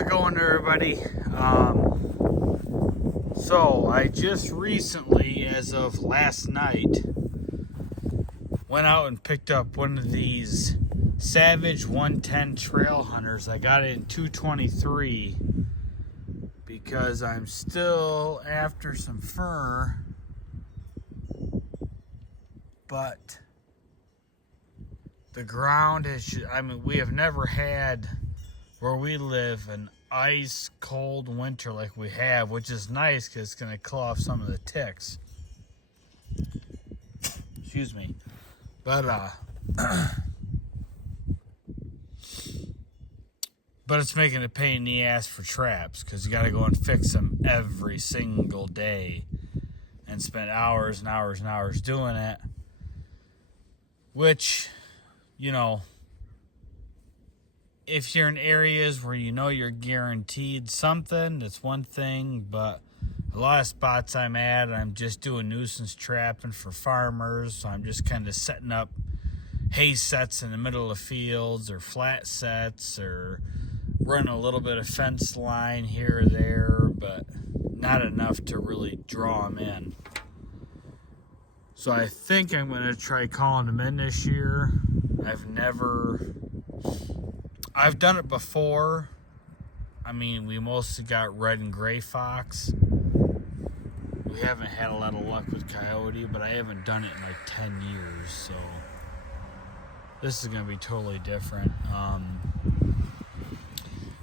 How's it going, everybody? So I just recently, as of last night, went out and picked up one of these Savage 110 trail hunters. I got it in 223 because I'm still after some fur, but the ground is, we have never had where we live an ice cold winter like we have, which is nice because it's going to kill off some of the ticks. Excuse me. But it's making a pain in the ass for traps because you got to go and fix them every single day and spend hours and hours and hours doing it, which, you know, if you're in areas where you know you're guaranteed something, that's one thing, but a lot of spots I'm at, I'm just doing nuisance trapping for farmers, so I'm just kind of setting up hay sets in the middle of fields or flat sets or running a little bit of fence line here or there, but not enough to really draw them in. So I think I'm going to try calling them in this year. I've done it before. I mean, we mostly got red and gray fox. We haven't had a lot of luck with coyote, but I haven't done it in like 10 years, so this is going to be totally different.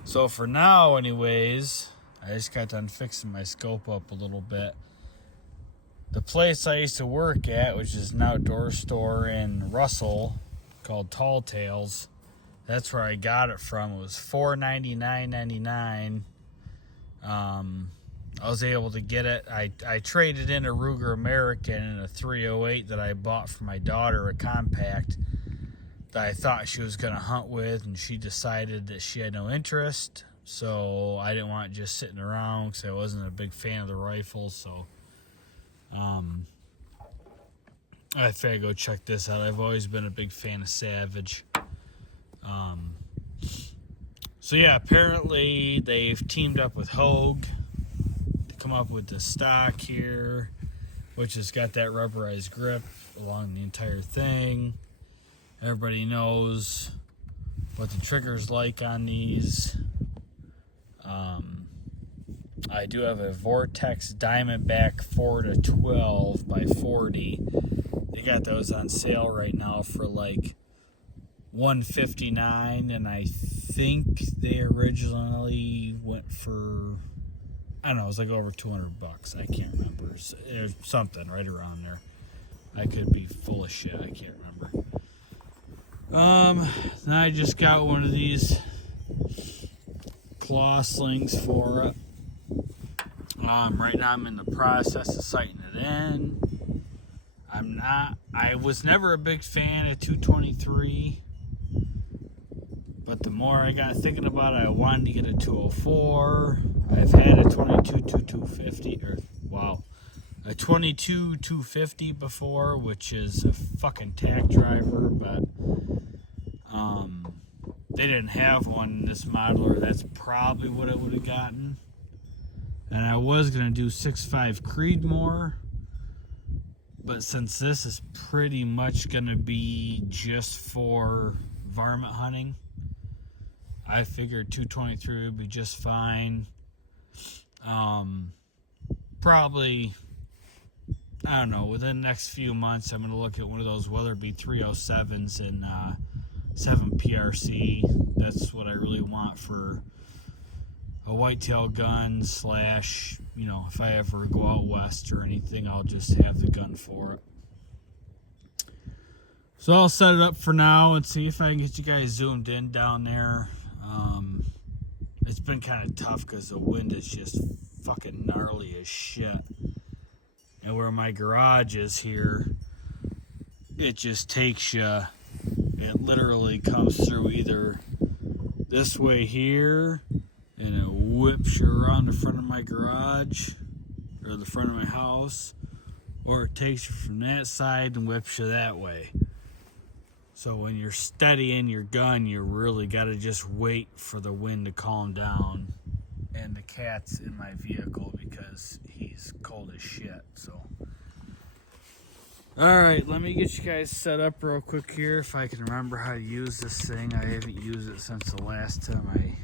So for now, anyways, I just got done fixing my scope up a little bit. The place I used to work at, which is an outdoor store in Russell called Tall Tales, that's where I got it from. It was $499.99. I was able to get it. I traded in a Ruger American and a 308 that I bought for my daughter, a compact that I thought she was going to hunt with, and she decided that she had no interest. So I didn't want it just sitting around because I wasn't a big fan of the rifle. So I figured I'd go check this out. I've always been a big fan of Savage. So yeah, apparently they've teamed up with Hogue to come up with the stock here, which has got that rubberized grip along the entire thing. Everybody knows what the trigger's like on these. I do have a Vortex Diamondback 4-12 by 40. They got those on sale right now for like $159, and I think they originally went for, I don't know, it was like over $200. I can't remember. It was something right around there. I could be full of shit. I can't remember. Then I just got one of these claw slings for it. Right now I'm in the process of sighting it in. I was never a big fan of 223. But the more I got thinking about it, I wanted to get a 204. I've had a 22-250, a 22-250 before, which is a fucking tack driver, but they didn't have one in this model, or that's probably what I would have gotten. And I was going to do 6.5 Creedmoor, but since this is pretty much going to be just for varmint hunting, I figured 223 would be just fine. Probably, I don't know, within the next few months, I'm going to look at one of those Weatherby 307s and 7 PRC. That's what I really want for a whitetail gun / if I ever go out west or anything, I'll just have the gun for it. So I'll set it up for now and see if I can get you guys zoomed in down there. It's been kind of tough because the wind is just fucking gnarly as shit. And where my garage is here, it just takes you, it literally comes through either this way here, and it whips you around the front of my garage, or the front of my house, or it takes you from that side and whips you that way. So when you're steadying your gun, you really got to just wait for the wind to calm down. And the cat's in my vehicle because he's cold as shit. So, all right, let me get you guys set up real quick here. If I can remember how to use this thing, I haven't used it since the last time I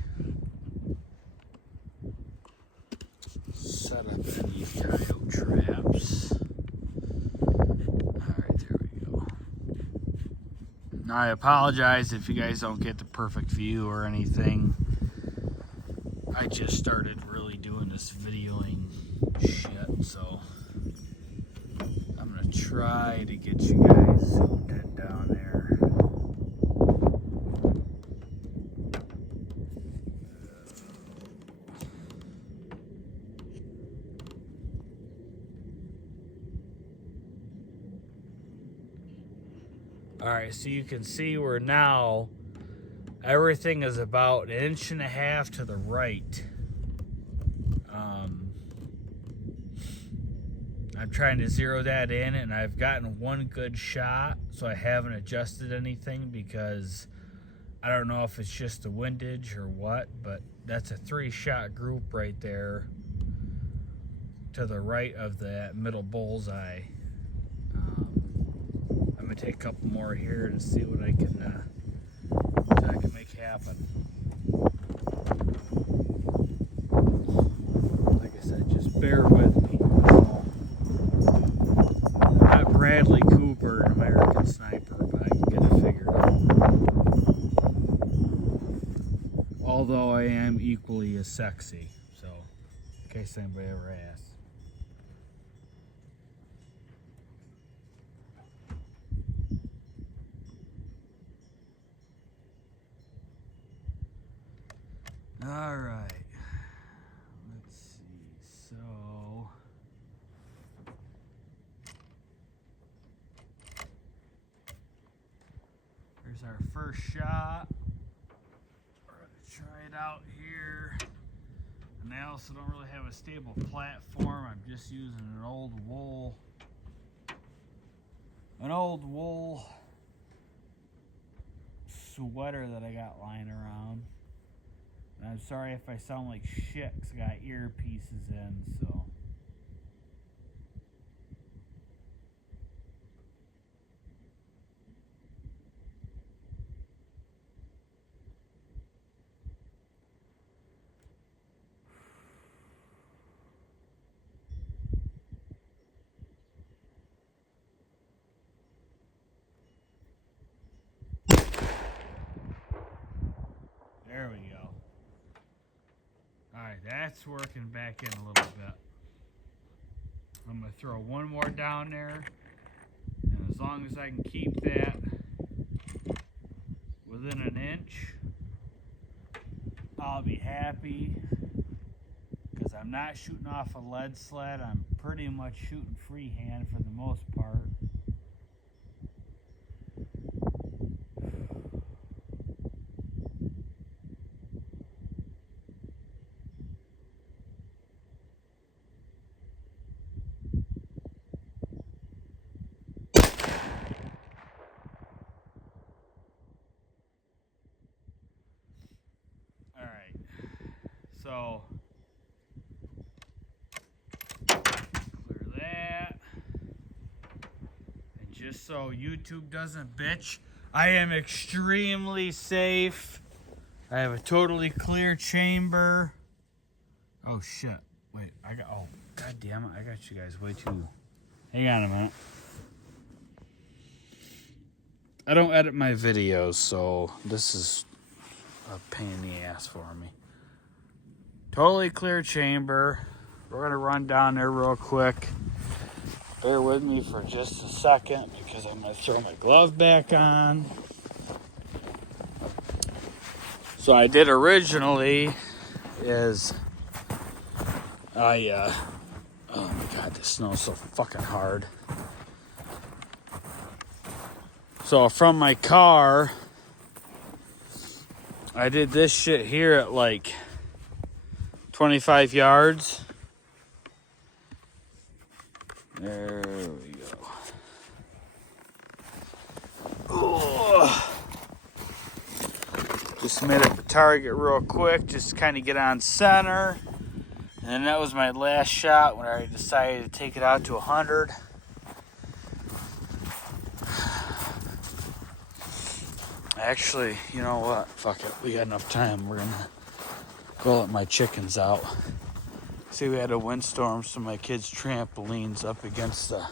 set up any coyote traps. All right, there we go. Now I apologize if you guys don't get the perfect view or anything. I just started really doing this videoing shit, so I'm gonna try to get you guys zoomed in down there. Alright, so you can see where now everything is about 1.5 inches to the right. I'm trying to zero that in, and I've gotten one good shot, so I haven't adjusted anything because I don't know if it's just the windage or what, but that's a 3-shot group right there to the right of that middle bullseye. I'm gonna take a couple more here and see what I can make happen. Like I said, just bear with me. I'm not Bradley Cooper, an American Sniper, but I can get it figured out. Although I am equally as sexy, so in case anybody ever asks. All right, let's see, so here's our first shot. We're gonna try it out here. And I also don't really have a stable platform. I'm just using an old wool sweater that I got lying around. And I'm sorry if I sound like shit, 'cause I got earpieces in, so. There we go. Alright, that's working back in a little bit. I'm going to throw one more down there. And as long as I can keep that within 1 inch, I'll be happy. Because I'm not shooting off a lead sled. I'm pretty much shooting freehand for the most part. So, clear that. And just so YouTube doesn't bitch, I am extremely safe. I have a totally clear chamber. Oh shit. Wait, oh, god damn it, I got you guys way too. Hang on a minute. I don't edit my videos, so this is a pain in the ass for me. Totally clear chamber. We're gonna run down there real quick. Bear with me for just a second because I'm gonna throw my glove back on. So I did originally is oh my god, this snow's so fucking hard. So from my car, I did this shit here at like 25 yards. There we go. Oh. some it at the Target real quick, just to kind of get on center. And then that was my last shot when I decided to take it out to 100. Actually, you know what? Fuck it. We got enough time. We're gonna go let my chickens out. See, we had a windstorm, so my kids' trampoline's up against the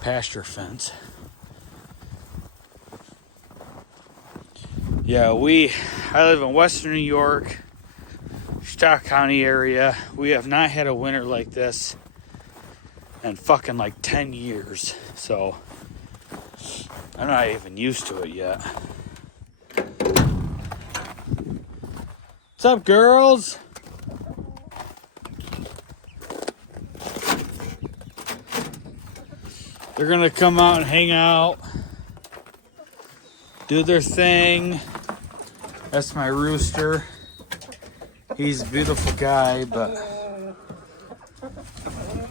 pasture fence. Yeah, I live in Western New York, Stock County area. We have not had a winter like this in fucking like 10 years. So I'm not even used to it yet. What's up, girls? They're gonna come out and hang out, do their thing. That's my rooster. He's a beautiful guy, but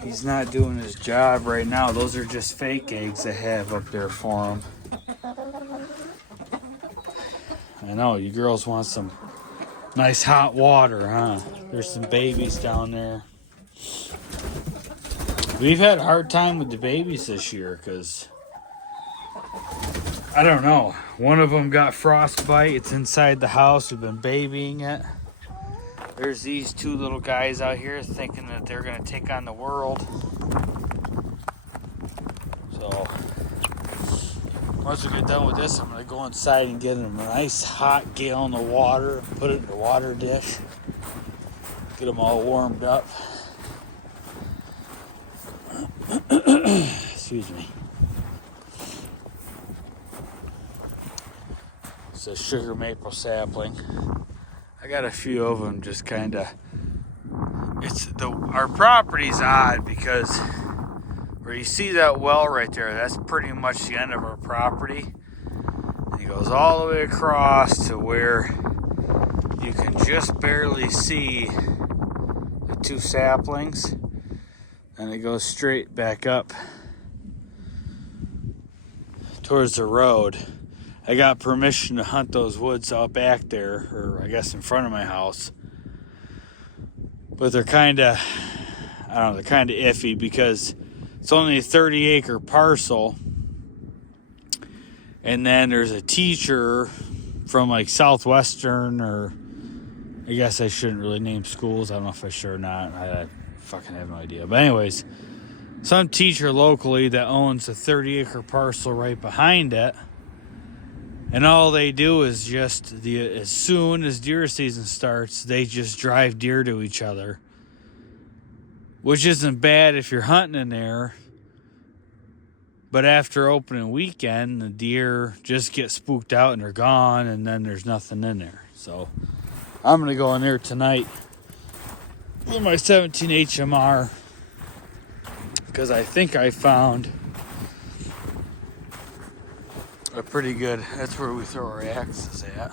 he's not doing his job right now. Those are just fake eggs I have up there for him. I know, you girls want some nice hot water, huh? There's some babies down there. We've had a hard time with the babies this year because, I don't know, one of them got frostbite. It's inside the house. We've been babying it. There's these two little guys out here thinking that they're going to take on the world. So, once we get done with this, I'm going to go inside and get them a nice hot gallon of water, put it in the water dish, get them all warmed up. Excuse me. It's a sugar maple sapling. I got a few of them just kind of. Our property's odd because where you see that well right there, that's pretty much the end of our property. And it goes all the way across to where you can just barely see the two saplings. And it goes straight back up towards the road. I got permission to hunt those woods out back there, or I guess in front of my house. But they're kind of, I don't know, they're kind of iffy because it's only a 30-acre parcel. And then there's a teacher from like Southwestern, or I guess I shouldn't really name schools. I don't know if I should or not. I fucking have no idea. But anyways, some teacher locally that owns a 30-acre parcel right behind it. And all they do is just, as soon as deer season starts, they just drive deer to each other. Which isn't bad if you're hunting in there. But after opening weekend, the deer just get spooked out and they're gone, and then there's nothing in there. So I'm going to go in there tonight with my 17 HMR, because I think I found a pretty good, that's where we throw our axes at.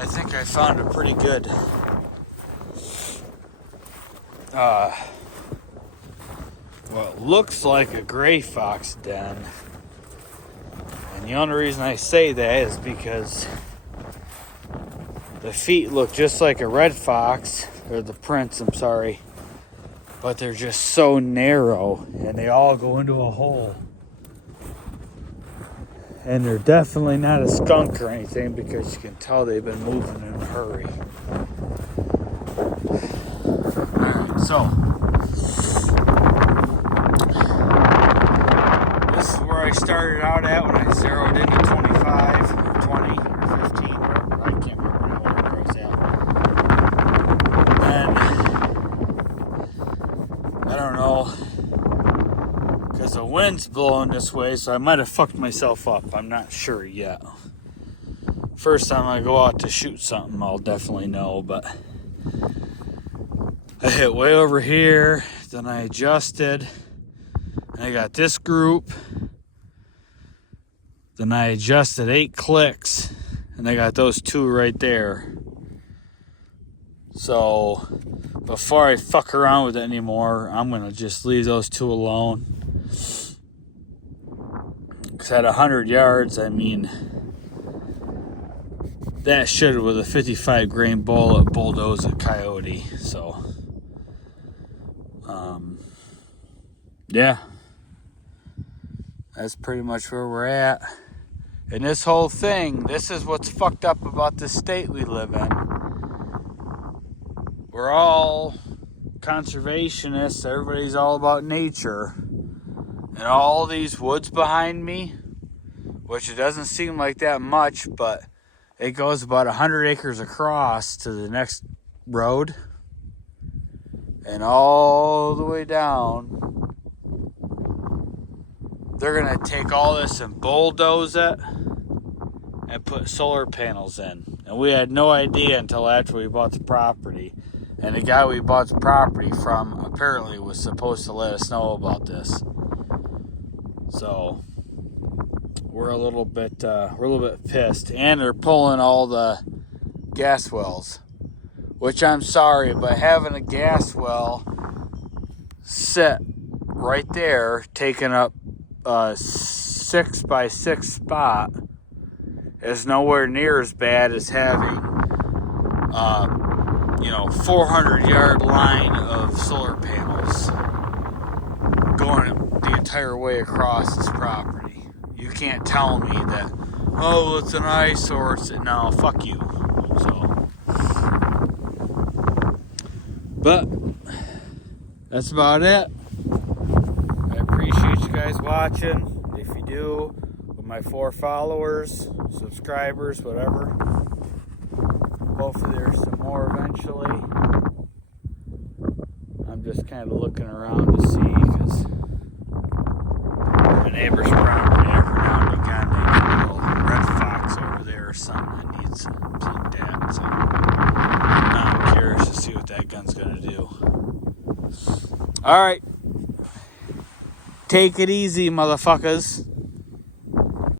I think I found a pretty good what looks like a gray fox den. And the only reason I say that is because the feet look just like a red fox, or the prints, I'm sorry, but they're just so narrow and they all go into a hole. And they're definitely not a skunk or anything, because you can tell they've been moving in a hurry. Alright, so this is where I started out at when I zeroed into 25, or 20, or 15, or I can't remember now where I was at. And I don't know, because the wind's blowing this way, so I might have fucked myself up. I'm not sure yet. First time I go out to shoot something, I'll definitely know, but I hit way over here, then I adjusted, and I got this group, then I adjusted 8 clicks, and I got those 2 right there. So before I fuck around with it anymore, I'm going to just leave those 2 alone. Because at 100 yards, I mean, that should with a 55 grain bullet bulldoze a coyote. So, yeah, that's pretty much where we're at. And this whole thing, this is what's fucked up about this state we live in. We're all conservationists. Everybody's all about nature. And all these woods behind me, which it doesn't seem like that much, but it goes about 100 acres across to the next road. And all the way down, they're going to take all this and bulldoze it and put solar panels in. And we had no idea until after we bought the property. And the guy we bought the property from apparently was supposed to let us know about this. So we're a little bit pissed. And they're pulling all the gas wells, which I'm sorry, but having a gas well sit right there, taking up a 6x6 spot, is nowhere near as bad as having 400-yard line of solar panels going the entire way across this property. You can't tell me that, oh, it's an eyesore. No, fuck you. So, but that's about it. I appreciate you guys watching. If you do, with my 4 followers, subscribers, whatever. Hopefully there's some more eventually. I'm just kind of looking around to see, because my neighbor's property, every now and again they get a little red fox over there or something that needs looked at. So now I'm curious to see what that gun's gonna do. Alright. Take it easy, motherfuckers.